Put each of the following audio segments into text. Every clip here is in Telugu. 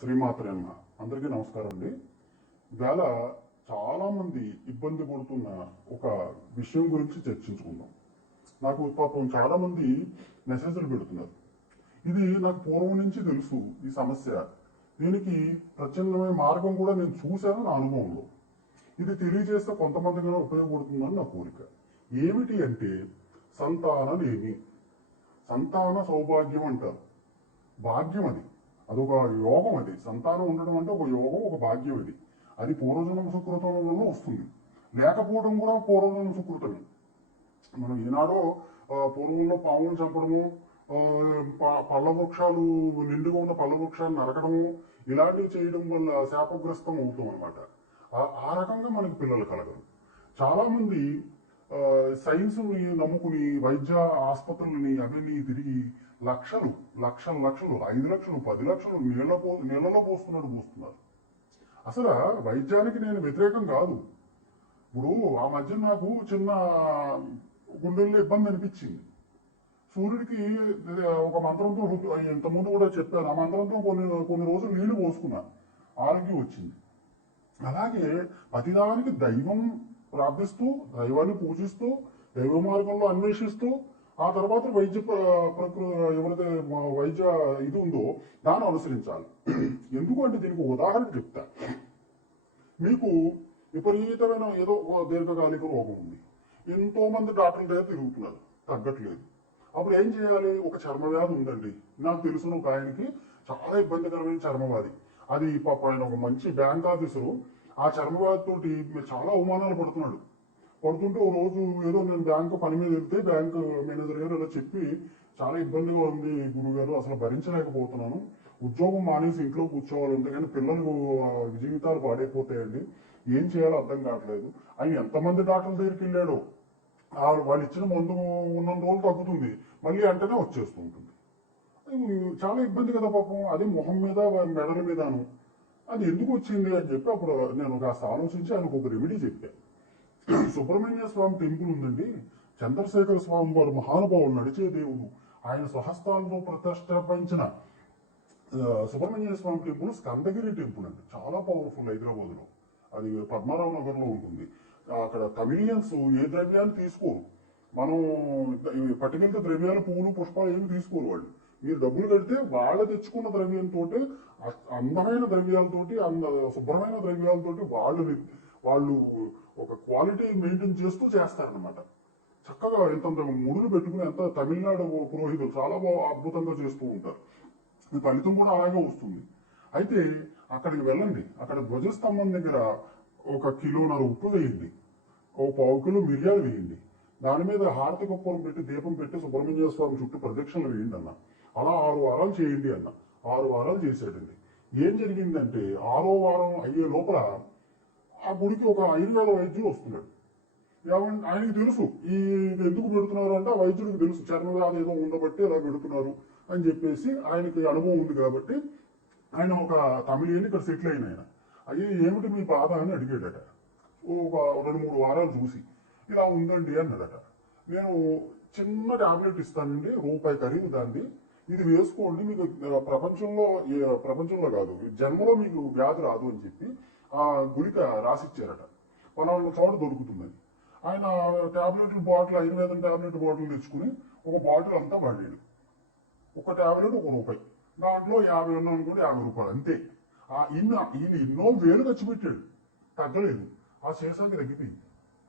శ్రీమాత్రే అన్న అందరికీ నమస్కారం అండి. ఇవాళ చాలామంది ఇబ్బంది పడుతున్న ఒక విషయం గురించి చర్చించుకుందాం. నాకు పాపం చాలామంది మెసేజ్లు పెడుతున్నారు. ఇది నాకు పూర్వం నుంచి తెలుసు ఈ సమస్య. దీనికి ప్రత్యామ్నాయ మార్గం కూడా నేను చూశాను నా అనుభవంలో. ఇది తెలియజేస్తే కొంతమందిగా ఉపయోగపడుతుందని నా కోరిక. ఏమిటి అంటే సంతానలేమి సంతాన సౌభాగ్యం అంటారు. భాగ్యం అది. అదొక యోగం అది. సంతానం ఉండడం అంటే ఒక యోగం ఒక భాగ్యం అది అది పూర్వజన్మ సుకృతం వల్ల వస్తుంది. లేకపోవడం కూడా పూర్వజన్మ సుకృతమే. మనం ఈనాడో పూర్వంలో పాములు చంపడము ఆ, ప- పళ్ళ వృక్షాలు నిండుగా ఉన్న పళ్ళ వృక్షాలు నరకడము ఇలాంటివి చేయడం వల్ల శాపగ్రస్తం అవుతాం అనమాట ఆ రకంగా మనకి పిల్లలు కలగరు. చాలామంది సైన్స్ని నమ్ముకుని వైద్య ఆసుపత్రులని అవన్నీ తిరిగి లక్షలు లక్షల లక్షలు ఐదు లక్షలు పది లక్షలు నీళ్ళ పో నీళ్ళలో పోస్తున్నాడు పోస్తున్నారు. అసలు వైద్యానికి నేను వ్యతిరేకం కాదు. ఇప్పుడు ఆ మధ్య నాకు చిన్న గుండెల్లో ఇబ్బంది అనిపించింది. సూర్యుడికి ఒక మంత్రంతో ఇంతకుముందు కూడా చెప్పాను ఆ మంత్రంతో కొన్ని కొన్ని రోజులు నీళ్ళు పోసుకున్నాను ఆరోగ్యం వచ్చింది. అలాగే ప్రతిదానికి దైవం ప్రార్థిస్తూ దైవాన్ని పూజిస్తూ దైవ మార్గంలో అన్వేషిస్తూ ఆ తర్వాత వైద్య ప్రకృ ఎవరైతే మా వైద్య ఇది ఉందో దాన్ని అనుసరించాలి. ఎందుకు అంటే దీనికి ఉదాహరణ చెప్తా. మీకు విపరీతమైన ఏదో ఒక దీర్ఘకాలిక రోగం ఉంది. ఎంతో మంది డాక్టర్ల దగ్గర తిరుగుతున్నారు. తగ్గట్లేదు. అప్పుడు ఏం చేయాలి? ఒక చర్మ వ్యాధి ఉందండి. నాకు తెలిసిన ఒక ఆయనకి చాలా ఇబ్బందికరమైన చర్మవ్యాధి అది పాప ఆయన ఒక మంచి బ్యాంక్ ఆఫీసరు. ఆ చర్మవ్యాధి చాలా అవమానాలు పడుతున్నాడు. పడుతుంటే ఓ రోజు ఏదో నేను బ్యాంకు పని మీద వెళ్తే బ్యాంక్ మేనేజర్ గారు ఇలా చెప్పి చాలా ఇబ్బందిగా ఉంది గురుగారు అసలు భరించలేకపోతున్నాను. ఉద్యోగం మానేసి ఇంట్లో కూర్చోవాలి ఉంది పిల్లలు పిల్లలకు జీవితాలు పాడైపోతాయండి. ఏం చేయాలో అర్థం కావట్లేదు. ఆయన ఎంతమంది డాక్టర్ల దగ్గరికి వెళ్ళాడో వాళ్ళు ఇచ్చిన మందు ఉన్న రోజులు తగ్గుతుంది. మళ్ళీ అంటేనే వచ్చేస్తుంటుంది. అది చాలా ఇబ్బంది కదా పాపం. అది మొహం మీద మెడల మీదను. అది ఎందుకు వచ్చింది? అని చెప్పి అప్పుడు నేను కాస్త ఆలోచించి ఆయనకు ఒక రెమెడీ చెప్పాను సుబ్రహ్మణ్య స్వామి టెంపుల్ ఉందండి. చంద్రశేఖర స్వామి వారు మహానుభావులు నడిచే దేవుడు. ఆయన స్వహస్తాలతో ప్రతిష్టాపించిన సుబ్రహ్మణ్య స్వామి టెంపుల్ స్కందగిరి టెంపుల్ అండి. చాలా పవర్ఫుల్ హైదరాబాద్లో. అది పద్మారావు నగర్లో ఉంటుంది. అక్కడ తమిళియన్స్ ఏ ద్రవ్యాన్ని తీసుకోరు. మనం పట్టుకెళ్తే ద్రవ్యాలు పువ్వులు పుష్పాలు ఏమి తీసుకోరు వాళ్ళు. మీరు డబ్బులు కడితే వాళ్ళు తెచ్చుకున్న ద్రవ్యంతో అందమైన ద్రవ్యాలతోటి అంద శుభ్రమైన ద్రవ్యాలతోటి వాళ్ళు వాళ్ళు ఒక క్వాలిటీ మెయింటైన్ చేస్తూ చేస్తారనమాట చక్కగా ఎంత ముడులు పెట్టుకుని ఎంత తమిళనాడు పురోహితులు చాలా బాగా అద్భుతంగా చేస్తూ ఉంటారు. ఫలితం కూడా అలాగే వస్తుంది. అయితే అక్కడికి వెళ్ళండి. అక్కడ ధ్వజస్తంభం దగ్గర ఒక కిలోన్నర ఉప్పు వేయండి. ఓ పావు కిలో మిరియాలు వేయండి. దాని మీద హారతి కప్పూరం పెట్టి దీపం పెట్టి సుబ్రహ్మణ్య స్వామి చుట్టూ ప్రదక్షిణలు వేయండి అన్న. అలా ఆరు వారాలు చేయండి అన్న. ఆరు వారాలు చేశాడండి. ఏం జరిగిందంటే ఆరో వారం అయ్యే లోపల ఆ గుడికి ఒక ఆయుర్వేద వైద్యుడు వస్తున్నాడు ఏమంటే ఆయనకి తెలుసు ఈ ఇది ఎందుకు పెడుతున్నారు అంటే ఆ వైద్యుడికి తెలుసు చర్మవ్యాధి ఏదో ఉండబట్టి ఇలా పెడుతున్నారు అని చెప్పేసి ఆయనకి అనుభవం ఉంది కాబట్టి ఆయన ఒక తమిళని ఇక్కడ సెటిల్ అయిన ఆయన. అయ్యి ఏమిటి మీ బాధ అని అడిగాడట. ఒక రెండు మూడు వారాలు చూసి ఇలా ఉందండి అన్నదట నేను చిన్న టాబ్లెట్ ఇస్తానండి రూపాయి ఖరీదు దాన్ని ఇది వేసుకోండి మీకు ప్రపంచంలో ఏ- ప్రపంచంలో కాదు జన్మలో మీకు వ్యాధి రాదు అని చెప్పి ఆ గుళిక రాసిచ్చారట. పలానా చోట దొరుకుతుందని. ఆయన టాబ్లెట్ బాటిల్ ఆయుర్వేదం టాబ్లెట్ బాటిల్ తెచ్చుకుని ఒక బాటిల్ అంతా వాడాడు. ఒక టాబ్లెట్ ఒక రూపాయి. దాంట్లో యాభై ఉన్నాను కూడా యాభై రూపాయలు అంతే. ఆ ఇన్న ఈయన ఎన్నో వేలు ఖర్చు పెట్టాడు. తగ్గలేదు. ఆ శేషాకి తగ్గిపోయింది.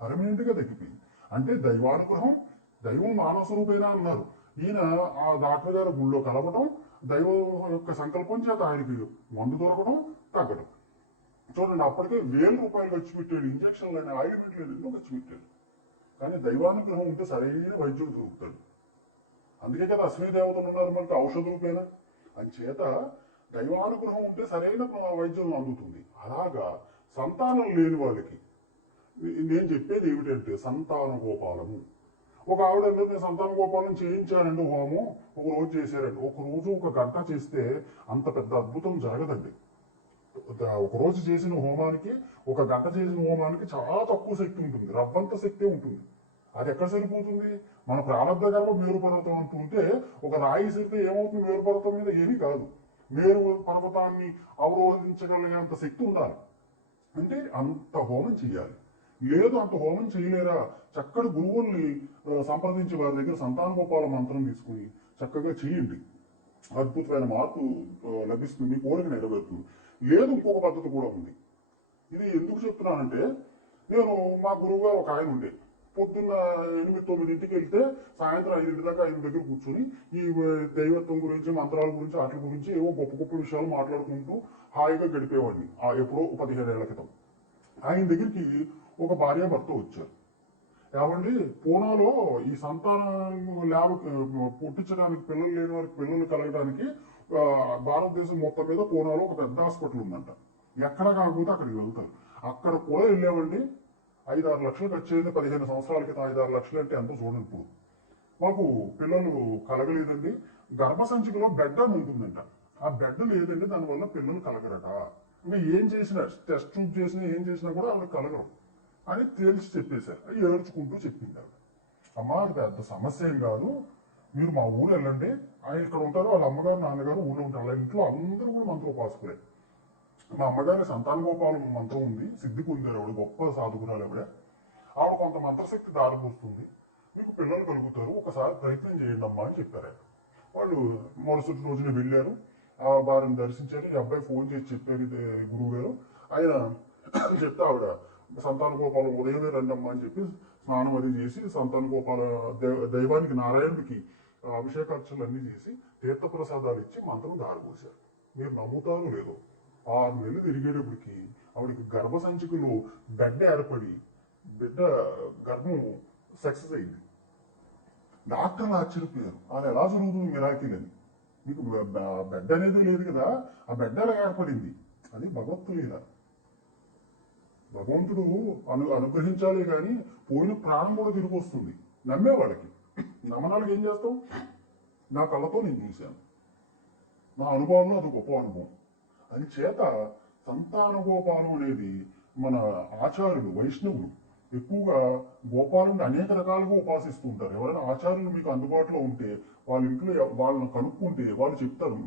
పర్మనెంట్గా తగ్గిపోయింది. అంటే దైవానుగ్రహం దైవం మానవ స్వరూపేనా అన్నారు. ఈయన ఆ డాక్టర్ గారి గుళ్ళో కలవటం దైవం యొక్క సంకల్పం చేత ఆయనకి మందు దొరకడం తగ్గడం చూడండి అప్పటికే వేల రూపాయలు ఖర్చు పెట్టాడు ఇంజక్షన్లు అయినా ఆయుర్వేట్లు ఎన్నో ఖర్చు పెట్టాడు? కానీ దైవానుగ్రహం ఉంటే సరైన వైద్యుడు దొరుకుతాడు. అందుకే కదా అశ్విని దేవతలు ఉన్నారు మనకి ఔషధ రూపేణ అంచేత దైవానుగ్రహం ఉంటే సరైన వైద్యం అందుతుంది. అలాగా సంతానం లేని వాళ్ళకి. నేను చెప్పేది ఏమిటంటే సంతాన గోపాలము. ఒక ఆవిడ నేను సంతాన గోపాలం చేయించానండి హోమం ఒక రోజు చేశారండి. ఒక రోజు ఒక గంట చేస్తే అంత పెద్ద అద్భుతం జరగదండి. ఒక రోజు చేసిన హోమానికి ఒక గంట చేసిన హోమానికి చాలా తక్కువ శక్తి ఉంటుంది. రవ్వంత శక్తే ఉంటుంది. అది ఎక్కడ సరిపోతుంది? మన ప్రారంభ కర్మ మేరు పర్వతం అంటుంటే ఒక రాయి సరితే ఏమవుతుంది? మేరు పర్వతం మీద ఏమీ కాదు. మేరు పర్వతాన్ని అవరోధించగలిగేంత శక్తి ఉండాలి. అంటే అంత హోమం చేయాలి. లేదు అంత హోమం చేయలేరా? చక్కటి గురువుల్ని సంప్రదించి వారి దగ్గర సంతానగోపాల మంత్రం తీసుకుని చక్కగా చేయండి. అద్భుతమైన మార్పు లభిస్తుంది. మీ కోరిక నెరవేరుతుంది. లేదు ఇంకొక పద్ధతి కూడా ఉంది. ఇది ఎందుకు చెప్తున్నానంటే నేను మా గురువు గారు ఒక ఆయన ఉండే. పొద్దున్న ఎనిమిది తొమ్మిదింటికి వెళ్తే సాయంత్రం ఐదింటి దాకా ఆయన దగ్గర కూర్చొని ఈ దైవత్వం గురించి మంత్రాల గురించి వాటి గురించి ఏవో గొప్ప గొప్ప విషయాలు మాట్లాడుకుంటూ హాయిగా గడిపేవాడిని ఆ ఎప్పుడో పదిహేను క్రితం. ఆయన దగ్గరికి ఒక భార్య భర్త వచ్చారు. ఏమండి పూనాలో ఈ సంతానం ల్యాబ్ పుట్టించడానికి పిల్లలు లేని వారికి పిల్లలు కలగడానికి భారతదేశం మొత్తం మీద పూనాలో ఒక పెద్ద హాస్పిటల్ ఉందంట. ఎక్కడ కాకపోతే అక్కడికి వెళ్తారు. అక్కడ కూడా వెళ్ళామండి. ఐదు ఆరు లక్షలు ఖర్చు అయింది. పదిహేను సంవత్సరాల క్రితం ఐదు ఆరు లక్షలు అంటే ఎంతో చూడండి ఇప్పుడు. మాకు పిల్లలు కలగలేదండి. గర్భసంచికలో బెడ్ అని ఉంటుందంట. ఆ బెడ్ లేదండి. దానివల్ల పిల్లలు కలగరట. ఇంకా ఏం చేసినా టెస్ట్ ట్యూబ్ చేసినా ఏం చేసినా కూడా వాళ్ళకి కలగరు. అని తేల్చి చెప్పేశారు. ఏడ్చుకుంటూ చెప్పింది అమ్మ అది పెద్ద సమస్య ఏం కాదు. మీరు మా ఊరు వెళ్ళండి. ఆయన ఇక్కడ ఉంటారు వాళ్ళ అమ్మగారు నాన్నగారు ఊళ్ళో ఉంటారు. వాళ్ళ ఇంట్లో అందరూ కూడా మంత్రోపాసకులే మా అమ్మగారి సంతాన గోపాలం మంత్రం ఉంది. సిద్ధి పొందారు ఆవిడ గొప్ప సాధుకురాలు ఆవిడ ఆవిడ కొంత మంత్రశక్తి దారిపోస్తుంది మీకు పిల్లలు కలుగుతారు ఒకసారి ప్రయత్నం చేయండి అమ్మా అని చెప్పారు వాళ్ళు మరుసటి రోజున వెళ్ళారు. ఆ వారిని దర్శించారు. ఈ అబ్బాయి ఫోన్ చేసి చెప్పారు ఇది గురువు గారు. ఆయన చెప్తే ఆవిడ సంతాన గోపాలం ఉదయమే రండమ్మా అని చెప్పి స్నానం అది చేసి సంతాన గోపాల దైవానికి నారాయణుడికి అభిషేకార్చనలు అన్ని చేసి తీర్థప్రసాదాలు ఇచ్చి మంత్రం దారిపోశారు మీరు నమ్ముతారు లేదో. ఆరు నెలలు తిరిగేటప్పటికి ఆవిడకి గర్భసంచికలో బెడ్డ ఏర్పడి బిడ్డ గర్భం సక్సెస్ అయింది. డాక్టర్లు ఆశ్చర్యపోయారు. అది ఎలా జరుగుతుంది మిరాకిల్ అని మీకు బెడ్ అనేది లేదు కదా? ఆ బెడ్ ఎలా ఏర్పడింది? అది భగవత్తు లేదా భగవంతుడు అను అనుగ్రహించాలి కానీ పోయిన ప్రాణం కూడా తిరిగి వస్తుంది. నమ్మే వాళ్ళకి నమ్మనాలకు ఏం చేస్తాం నా కళ్ళతో నేను చూశాను. నా అనుభవంలో అది గొప్ప అనుభవం. అని చేత సంతాన గోపాలం అనేది మన ఆచార్యుడు వైష్ణవులు ఎక్కువగా గోపాలని అనేక రకాలుగా ఉపాసిస్తూ ఉంటారు. ఎవరైనా ఆచార్యులు మీకు అందుబాటులో ఉంటే వాళ్ళ ఇంట్లో వాళ్ళని కనుక్కుంటే వాళ్ళు చెప్తారు.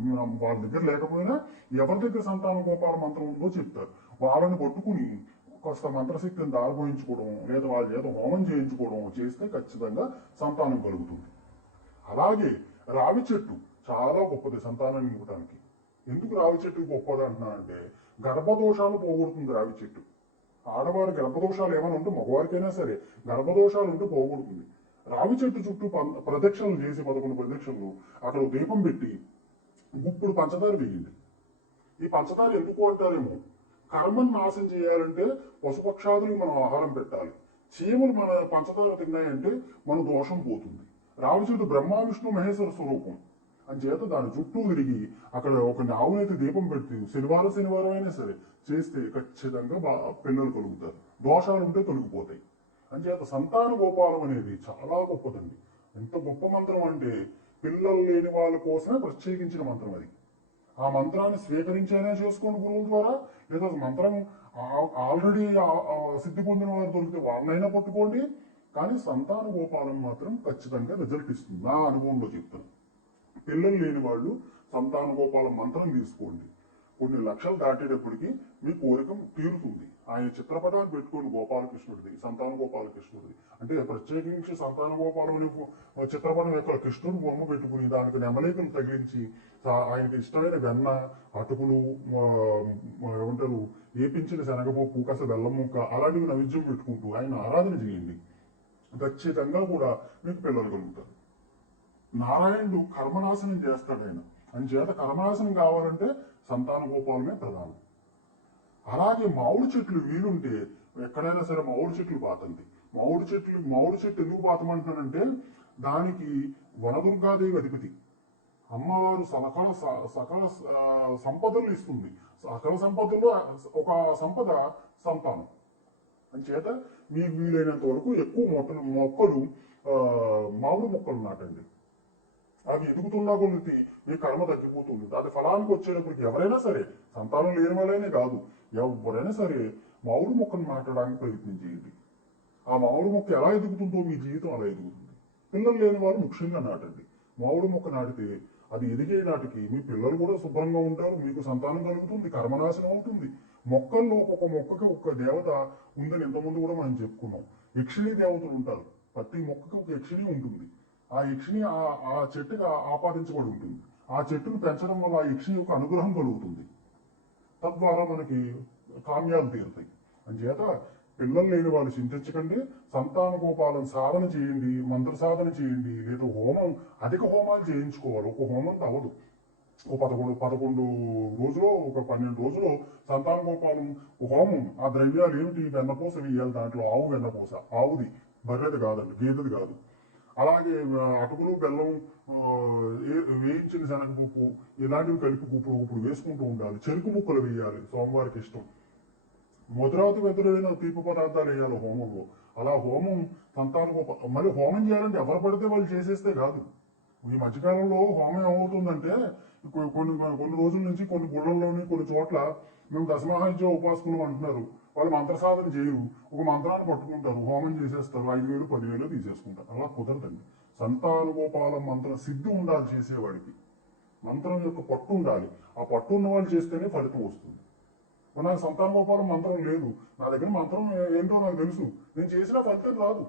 వాళ్ళ దగ్గర లేకపోయినా ఎవరి దగ్గర సంతాన గోపాల మంత్రం ఉందో చెప్తారు. వాళ్ళని పట్టుకుని కొంత మంత్రశక్తిని దాల్పోయించుకోవడం లేదా వాళ్ళ చేత హోమం చేయించుకోవడం చేస్తే ఖచ్చితంగా సంతానం కలుగుతుంది. అలాగే రావి చెట్టు చాలా గొప్పది సంతానాన్ని ఇవ్వడానికి ఎందుకు రావి చెట్టు గొప్పది అంటున్నా అంటే గర్భదోషాలు పోగొడుతుంది రావి చెట్టు. ఆడవారి గర్భదోషాలు ఏమైనా ఉంటే మగవారికైనా సరే గర్భదోషాలు ఉంటే పోగొడుతుంది. రావి చెట్టు చుట్టూ ప్రదక్షిణలు చేసి పదకొండు ప్రదక్షిణలు అక్కడ దీపం పెట్టి గుప్పుడు పంచదార వేయండి. ఈ పంచదార ఎందుకు అంటారేమో? కర్మను నాశనం చేయాలంటే పశుపక్షాదులకు మనం ఆహారం పెట్టాలి. చీమలు మన పంచదార తిన్నాయంటే మన దోషం పోతుంది. రావి బ్రహ్మ విష్ణు మహేశ్వర స్వరూపం. అని చేత దాని చుట్టూ తిరిగి అక్కడ ఒక ఆవునైతే దీపం పెట్టి శనివారం శనివారం అయినా సరే చేస్తే ఖచ్చితంగా బాగా పిల్లలు కలుగుతారు. దోషాలు ఉంటే తొలగిపోతాయి. అంచేత సంతాన గోపాలం అనేది చాలా గొప్పదండి. ఎంత గొప్ప మంత్రం అంటే పిల్లలు లేని వాళ్ళ కోసమే ప్రత్యేకించిన మంత్రం అది. ఆ మంత్రాన్ని స్వీకరించేనే చేసుకోండి గురువుల ద్వారా. లేదా మంత్రం ఆల్రెడీ సిద్ధి పొందిన వారు దొరికితే వాళ్ళనైనా పట్టుకోండి. కానీ సంతాన గోపాలం మాత్రం ఖచ్చితంగా రిజల్ట్ ఇస్తుంది. నా అనుభవంలో చెప్తాను. పిల్లలు లేని వాళ్ళు సంతాన గోపాల మంత్రం తీసుకోండి. కొన్ని లక్షలు దాటేటప్పటికి మీ కోరిక తీరుతుంది. ఆయన చిత్రపటాన్ని పెట్టుకోండి గోపాలకృష్ణుడిది సంతాన గోపాలకృష్ణుడిది. అంటే ప్రత్యేకించి సంతాన గోపాలం అనే చిత్రపటం యొక్క కృష్ణుడు బొమ్మ పెట్టుకుని దానికి నెమలేకలు తగిలించి ఆయనకి ఇష్టమైన వెన్న అటుకులు ఏమంటారు ఏపించిన శనగపప్పు కాస్త బెల్లం ముక్క అలాంటివి నైవేద్యం పెట్టుకుంటూ ఆయన ఆరాధన చేయండి. ఖచ్చితంగా కూడా మీకు పిల్లలు కలుగుతారు. నారాయణుడు కర్మనాశనం చేస్తాడు ఆయన. అని చేత కర్మనాశనం కావాలంటే సంతాన గోపాలమే ప్రధానం. అలాగే మామిడి చెట్లు వీలుంటే ఎక్కడైనా సరే మామిడి చెట్లు పాతండి. మామిడి చెట్లు మామిడి చెట్టు ఎందుకు పాతమంటున్నానంటే దానికి వనదుర్గాదేవి అధిపతి. అమ్మవారు సకల స- సకల సంపదలు ఇస్తుంది. సకల సంపదలో ఒక సంపద సంతానం. అంచేత మీకు వీలైనంత వరకు ఎక్కువ మొక్కలు మొక్కలు మామిడి మొక్కలు నాటండి. అవి ఎదుగుతున్నా కొద్ది మీ కర్మ తగ్గిపోతుంది. అది ఫలానికి వచ్చేటప్పటికి ఎవరైనా సరే సంతానం లేని వాళ్ళైనా కాదు ఎవరైనా సరే మామిడి మొక్కను నాటడానికి ప్రయత్నం చేయండి. ఆ మామిడి మొక్క ఎలా ఎదుగుతుందో మీ జీవితం అలా ఎదుగుతుంది. పిల్లలు లేని వారు ముఖ్యంగా నాటండి. మామిడి మొక్క నాటితే అది ఎదిగే నాటికి మీ పిల్లలు కూడా శుభ్రంగా ఉంటారు మీకు సంతానం కలుగుతుంది కర్మనాశనం అవుతుంది. మొక్కల్లో ఒక్కొక్క మొక్కకి ఒక్క దేవత ఉందని ఇంతకుముందు కూడా మనం చెప్పుకున్నాం. యక్షిణీ దేవతలు ఉంటారు. ప్రతి మొక్కకి ఒక యక్షిణీ ఉంటుంది. ఆ యక్షిని ఆ ఆ చెట్టుగా ఆపాదించబడి ఉంటుంది. ఆ చెట్టును పెంచడం వల్ల ఆ యక్షిని యొక్క అనుగ్రహం కలుగుతుంది. తద్వారా మనకి కామ్యాలు తీరుతాయి. అంచేత పిల్లలు లేని వాళ్ళు చింతించకండి. సంతాన గోపాలను సాధన చేయండి. మంత్ర సాధన చేయండి. లేదా హోమం అధిక హోమాలు చేయించుకోవాలి. ఒక హోమం అవ్వదు ఒక పదకొండు పదకొండు రోజులో ఒక పన్నెండు రోజులు సంతాన గోపాలం హోమం. ఆ ద్రవ్యాలు ఏమిటి? వెన్నపూస వేయాలి దాంట్లో ఆవు వెన్నపూస. ఆవుది బర్రెది కాదండి గేదెది కాదు. అలాగే అటుకులు బెల్లం ఏ- వేయించిన శనగపప్పు ఇలాంటివి కలిపి గుప్పుడు గుప్పుడు వేసుకుంటూ ఉండాలి. చెరుకు ముక్కలు వేయాలి. స్వామివారికి ఇష్టం. ముద్రావతి వెదురైన తీపి పదార్థాలు వేయాలి హోమంలో. అలా హోమం సంతాన మళ్ళీ హోమం చేయాలంటే ఎవరు పడితే వాళ్ళు చేసేస్తే కాదు. ఈ మధ్యకాలంలో హోమం ఏమవుతుందంటే కొన్ని కొన్ని రోజుల నుంచి కొన్ని గుళ్ళల్లోని కొన్ని చోట్ల మేము దశమహాజ్య ఉపాసకులు అంటున్నారు. వాళ్ళు మంత్ర సాధన చేయరు. ఒక మంత్రాన్ని పట్టుకుంటారు. హోమం చేసేస్తారు. ఐదు వేలు పదివేలు తీసేసుకుంటారు. అలా కుదరదండి. సంతానగోపాలం మంత్రం సిద్ధి ఉండాలి చేసేవాడికి. మంత్రం యొక్క పట్టు ఉండాలి. ఆ పట్టు ఉన్న వాళ్ళు చేస్తేనే ఫలితం వస్తుంది. మరి నాకు సంతాన గోపాలం మంత్రం లేదు. నా దగ్గర మంత్రం ఏంటో నాకు తెలుసు. నేను చేసిన ఫలితం రాదు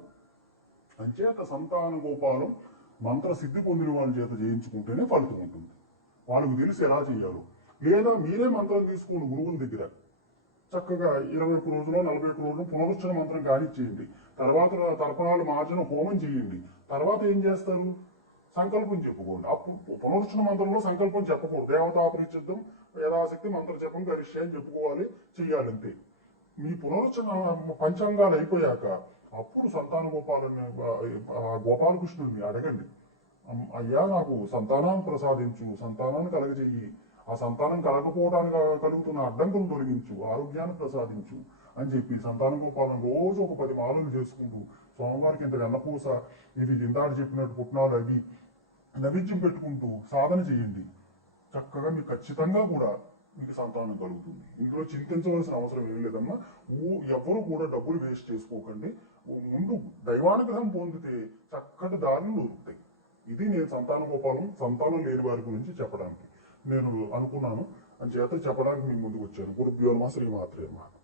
అంచేత సంతాన గోపాలం మంత్ర సిద్ధి పొందిన వాళ్ళ చేత చేయించుకుంటేనే ఫలితం ఉంటుంది. వాళ్ళకు తెలిసి ఎలా చేయాలో. లేదా మీరే మంత్రం తీసుకోండి గురువుల దగ్గర. చక్కగా ఇరవై ఒక్క రోజులు నలభై ఒక్క రోజులు పునరుచ్చన మంత్రం కానిచ్చేయండి తర్వాత తర్పణాలు మార్చిన హోమం చేయండి. తర్వాత ఏం చేస్తారు? సంకల్పం చెప్పుకోండి. అప్పుడు పునరుచ్చన మంత్రంలో సంకల్పం చెప్పకూడదు. దేవతాపరిచిద్దం యథాశక్తి మంత్రజపం గరిష్య అని చెప్పుకోవాలి చెయ్యాలి అంతే మీ పునరుచ్చరణ పంచాంగాలు అయిపోయాక అప్పుడు సంతాన గోపాలని ఆ గోపాలకృష్ణుడిని అడగండి. అయ్యా నాకు సంతానాన్ని ప్రసాదించు సంతానాన్ని కలగజేయి. ఆ సంతానం కలగకపోవడానికి కలుగుతున్న అడ్డంకులు తొలగించు ఆరోగ్యాన్ని ప్రసాదించు అని చెప్పి సంతాన గోపాలను రోజు ఒక పది మాలలు చేసుకుంటూ స్వామివారికి ఇంత వెన్నపూస ఇది ఇందాక చెప్పినట్టు పుట్నాలు అవి నైవేద్యం పెట్టుకుంటూ సాధన చేయండి. చక్కగా మీకు ఖచ్చితంగా కూడా మీకు సంతానం కలుగుతుంది. ఇందులో చింతించవలసిన అవసరం ఏం లేదమ్మా. ఊ- ఎవరు కూడా డబ్బులు వేస్ట్ చేసుకోకండి. ముందు దైవానుగ్రహం పొందితే చక్కటి దారులు దొరుకుతాయి ఇది నేను సంతాన గోపాలం సంతానం లేని వారి గురించి చెప్పడానికి నేను అనుకున్నాను. అని చేత చెప్పడానికి మీ ముందుకు వచ్చాను. గురు శ్రీ మాత్రే నమః.